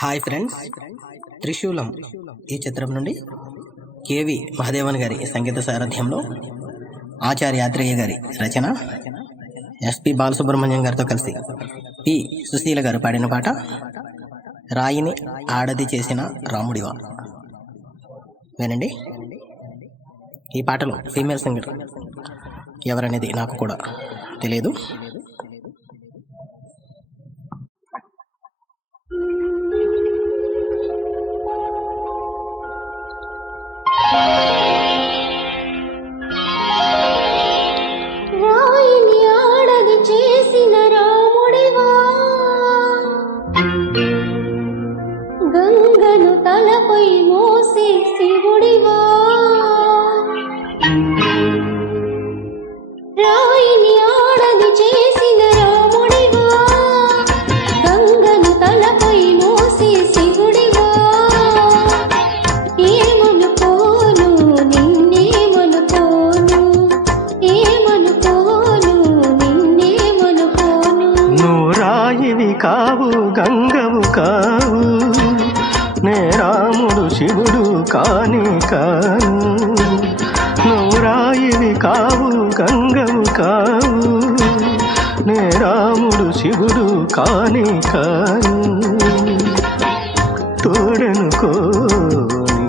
Hi friends, త్రిశూలం ఈ చిత్రం నుండి కేవి మహాదేవన్ గారి సంగీత సారథ్యంలో ఆచార్య యాత్రేయ గారి రచన, ఎస్పి బాలసుబ్రహ్మణ్యం గారితో కలిసి పి సుశీల గారు పాడిన పాట రాయిని ఆడది చేసిన రాముడివా. వినండి. ఈ పాటలో ఫీమేల్ సింగర్ ఎవరనేది నాకు కూడా తెలియదు. రాయిని ఆడది చేసిన రాముడివా, గంగను తలపై మోసే శివుడివా. రాయిని ఆడది చేసిన రాముడివా, గంగను తలపై మోసే శివుడివా. ఏమనుకోను నిన్నేమనుకోను, ఏమనుకోను నిన్నేమనుకోను. నువ్వు రాయివి కావు, గంగవు కావు, నే రాముడు శివుడు కాని కాను. నువ్వు రాయివి కావు, గంగవు కావు, నే రాముడు శివుడు కాని కాను. తోడనుకో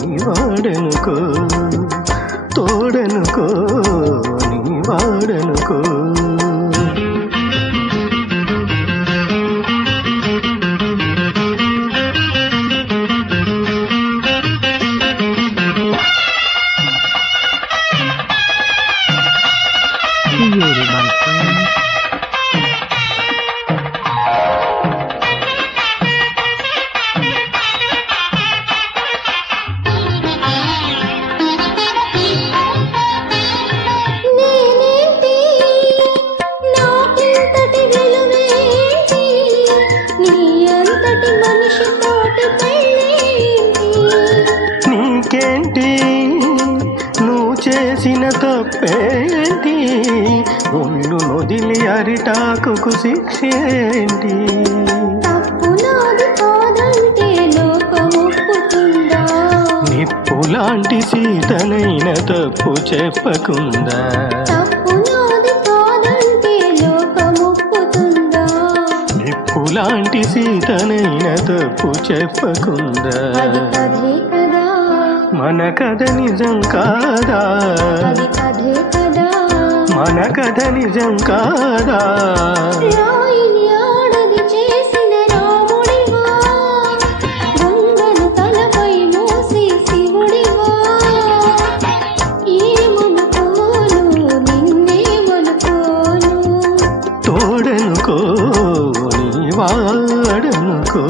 నీ వాడనుకో, తోడనుకో నీ వాడనుకో. నేనేంటి నాకింతటి విలువేంటి, నీ అంతటి మనిషితోటి పెళ్ళేంటి. నీకేంటి నువ్వు చేసిన తప్పేంటి, ఒళ్ళు నొదిలి అరిటాకుకు శిక్షేంటి. తప్పు నాది కాదంటే లోకమొప్పుతుందా, నిప్పులాంటి సీతనైన తప్పు చెప్పకుందా. తప్పు నాది కాదంటే లోకమొప్పుతుందా. నిప్పులాంటి సీతనైన తప్పు చెప్పకుందా. అది కథే కదా, మన కథ నిజం కాదా, అది కథే కదా. మన కథ నిజం కాదా. రాయిని ఆడది చేసిన రాముడివా, గంగను తలపై మోసే శివుడివా. ఏమనుకోను నిన్నేమనుకోను, తోడనుకో నీ వాడనుకో.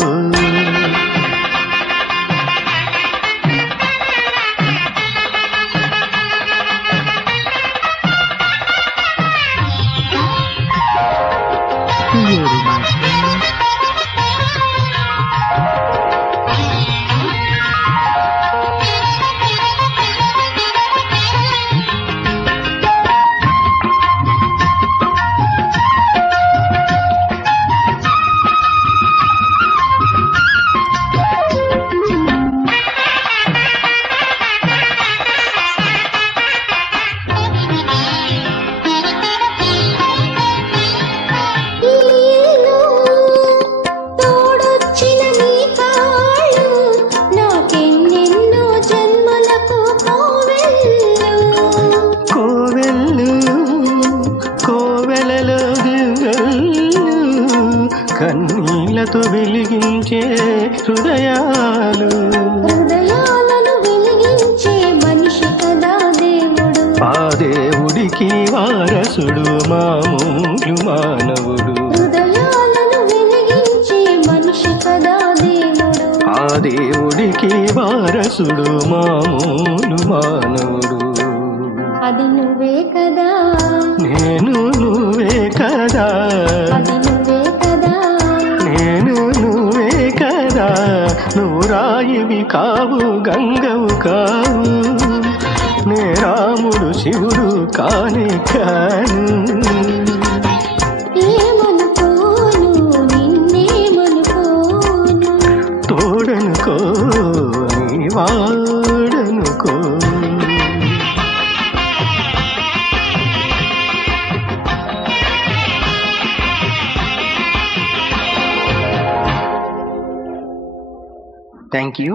ఈ ఇల్లు తోడొచ్చిన నీ కాళ్ళు, నాకెన్నెన్నో జన్మలకు కోవెల్లు. కోవెల్లు కోవెలలో దివ్వెల్లు, కన్నీళ్లతో వెలిగించే హృదయాలు. హృదయాలను వెలిగించే మనిషి కదా దేవుడు, ఆ దేవుడికి వారసుడు మామూలు మానవుడు. హృదయాలను వెలిగించే మనిషి కదా దేవుడు. ఆ దేవుడికి వారసుడు మామూలు మానవుడు. అది నువ్వే కదా, నేను నువ్వే కదా, అది నువ్వే కదా. నేను నువ్వే కదా. నువ్వు రాయివి కావు, గంగవు కావు, నే రాముడు శివుడు కాని కాను. ఏమనుకోను నిన్నేమనుకోను, థ్యాంక్ యూ.